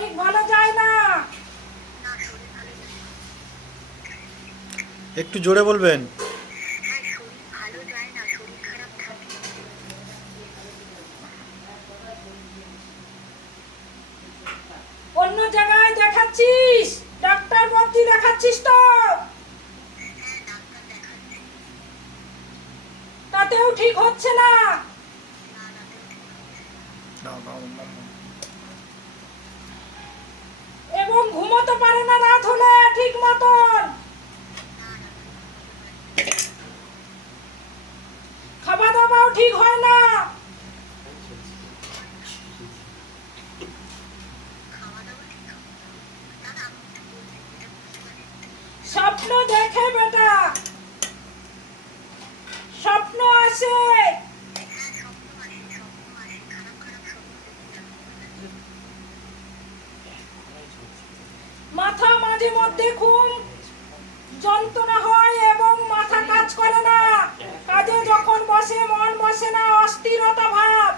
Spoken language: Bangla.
শরীর ভালো যায় না। একটু জোরে বলবেন। অন্য জায়গায় দেখাচ্ছিস? ডাক্তার বদ্দি দেখাচ্ছিস তো? তাতেও ঠিক হচ্ছে না। এবং ঘুমোতে পারে না রাত হলে ঠিক মতন। খাওয়া দাওয়াও ঠিক হয় না। স্বপ্ন দেখে বেটা, স্বপ্ন আসে। মাথা মাঝে মধ্যে খুব যন্ত্রণা হয় এবং মাথা কাজ করে না। কাজে যখন বসে মন বসে না, অস্থিরতা ভাব।